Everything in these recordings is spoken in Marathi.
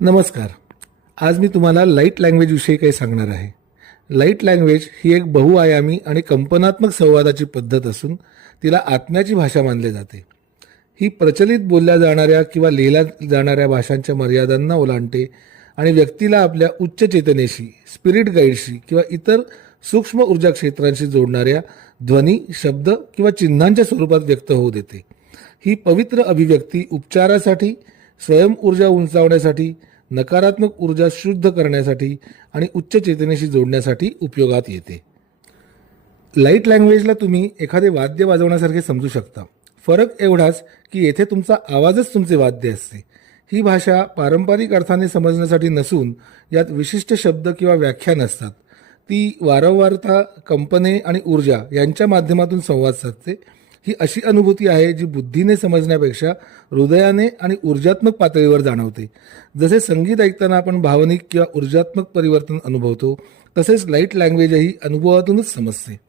नमस्कार. आज मी तुम्हाला लाईट लँग्वेजविषयी काही सांगणार आहे. लाईट लँग्वेज ही एक बहुआयामी आणि कंपनात्मक संवादाची पद्धत असून तिला आत्म्याची भाषा मानले जाते. ही प्रचलित बोलल्या जाणाऱ्या किंवा लिहिल्या जाणाऱ्या भाषांच्या मर्यादांना ओलांडते आणि व्यक्तीला आपल्या उच्च चेतनेशी, स्पिरिट गाईडशी किंवा इतर सूक्ष्म ऊर्जा क्षेत्रांशी जोडणाऱ्या ध्वनी, शब्द किंवा चिन्हांच्या स्वरूपात व्यक्त होऊ देते. ही पवित्र अभिव्यक्ती उपचारासाठी, स्वयं ऊर्जा उंचावण्यासाठी, नकारात्मक ऊर्जा शुद्ध करण्यासाठी आणि उच्च चेतनेशी जोडण्यासाठी उपयोगात येते. लाईट लँग्वेजला तुम्ही एखादे वाद्य वाजवण्यासारखे समजू शकता. फरक एवढाच की येथे तुमचा आवाजच तुमचे वाद्य असते. ही भाषा पारंपरिक अर्थाने समजण्यासाठी नसून यात विशिष्ट शब्द किंवा व्याख्या नसतात. ती वारंवारता, कंपने आणि ऊर्जा यांच्या माध्यमातून संवाद साधते. ही अशी अनुभूती आहे जी बुद्धीने समजण्यापेक्षा हृदयाने आणि ऊर्जात्मक पातळीवर जाणवते. जसे संगीत ऐकताना आपण भावनिक किंवा ऊर्जात्मक परिवर्तन अनुभवतो, तसेच लाईट लँग्वेजही अनुभवातूनच समजते.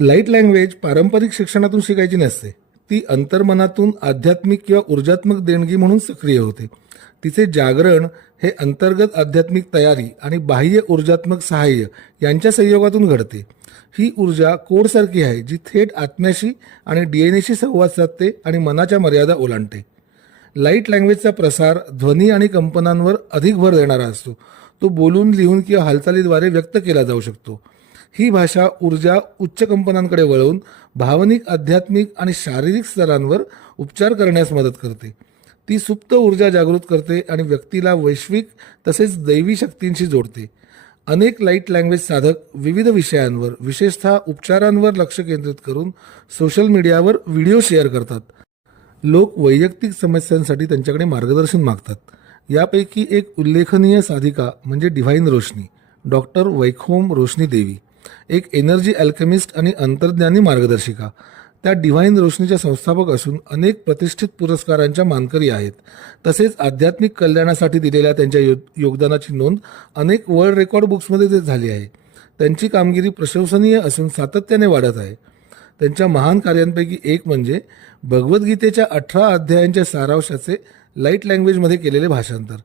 लाईट लँग्वेज पारंपरिक शिक्षणातून शिकायची नसते. ती अंतर्मनातून आध्यात्मिक किंवा ऊर्जात्मक देणगी म्हणून सक्रिय होते. तिचे जागरण हे अंतर्गत आध्यात्मिक तयारी आणि बाह्य ऊर्जात्मक सहाय्य यांच्या संयोगातून घडते. ही ऊर्जा कोडसारखी आहे जी थेट आत्म्याशी आणि डीएनएशी संवाद साधते आणि मनाच्या मर्यादा ओलांडते. लाईट लँग्वेजचा प्रसार ध्वनी आणि कंपनांवर अधिक भर देणारा असतो. तो बोलून, लिहून किंवा हालचालीद्वारे व्यक्त केला जाऊ शकतो. ही भाषा ऊर्जा उच्च कंपनांकडे वळवून भावनिक, आध्यात्मिक आणि शारीरिक स्तरांवर उपचार करण्यास मदत करते. ती सुप्त ऊर्जा जागृत करते आणि व्यक्तीला वैश्विक तसेच दैवी शक्तींशी जोडते. अनेक लाईट लँग्वेज साधक विविध विषयांवर, विशेषतः उपचारांवर लक्ष केंद्रित करून सोशल मीडियावर व्हिडिओ शेअर करतात. लोक वैयक्तिक समस्यांसाठी त्यांच्याकडे मार्गदर्शन मागतात. यापैकी एक उल्लेखनीय साधिका म्हणजे डिव्हाइन रोशनी, डॉक्टर वैखोम रोशनी देवी, एक एनर्जी अल्केमिस्ट आणि अंतर्ज्ञानी मार्गदर्शिका. त्या डिव्हाइन रोशनीच्या संस्थापक असून अनेक प्रतिष्ठित पुरस्कारांच्या मानकरी आहेत. तसेच आध्यात्मिक कल्याणासाठी दिलेल्या त्यांच्या योगदानाची नोंद अनेक वर्ल्ड रेकॉर्ड बुक्समध्ये झाली आहे. त्यांची कामगिरी प्रशंसनीय असून सातत्याने वाढत आहे. त्यांच्या महान कार्यांपैकी एक म्हणजे भगवद्गीतेच्या 18 अध्यायांच्या सारांशाचे लाईट लँग्वेजमध्ये केलेले भाषांतर.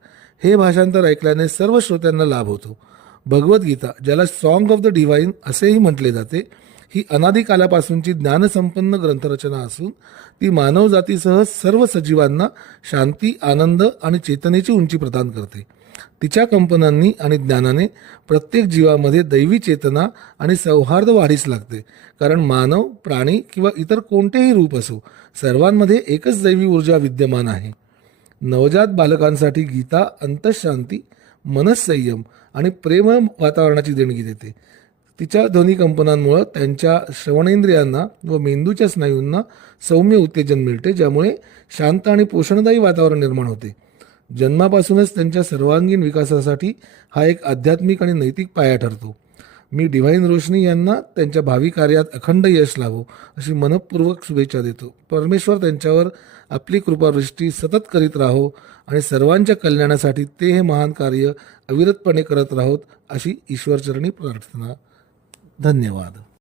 हे भाषांतर ऐकल्याने सर्व श्रोत्यांना लाभ होतो. भगवद्गीता, ज्याला सॉन्ग ऑफ द डिव्हाइन असेही म्हटले जाते, ही अनादी कालापासूनची ज्ञानसंपन्न ग्रंथरचना असून ती मानवजातीसह सर्व सजीवांना शांती, आनंद आणि चेतनेची उंची प्रदान करते. तिच्या कंपनांनी आणि ज्ञानाने प्रत्येक जीवामध्ये दैवी चेतना आणि सौहार्द वाढीस लागते. कारण मानव, प्राणी किंवा इतर कोणतेही रूप असो, सर्वांमध्ये एकच दैवी ऊर्जा विद्यमान आहे. नवजात बालकांसाठी गीता अंतःशांती, मनःसंयम आणि प्रेम वातावरणाची देणगी देते. तिच्या ध्वनी कंपनांमुळे त्यांच्या श्रवणेंद्रियांना व मेंदूच्या स्नायूंना सौम्य उत्तेजन मिळते, ज्यामुळे शांत आणि पोषणदायी वातावरण निर्माण होते. जन्मापासूनच त्यांच्या सर्वांगीण विकासासाठी हा एक आध्यात्मिक आणि नैतिक पाया ठरतो. मी डिव्हाइन रोशनी यांना त्यांच्या भावी कार्यात अखंड यश लाभो अशी मनःपूर्वक शुभेच्छा देतो. परमेश्वर त्यांच्यावर आपली कृपावृष्टी सतत करीत राहो आणि सर्वांच्या कल्याणासाठी ते हे महान कार्य अविरतपणे करत राहोत अशी ईश्वरचरणी प्रार्थना. धन्यवाद.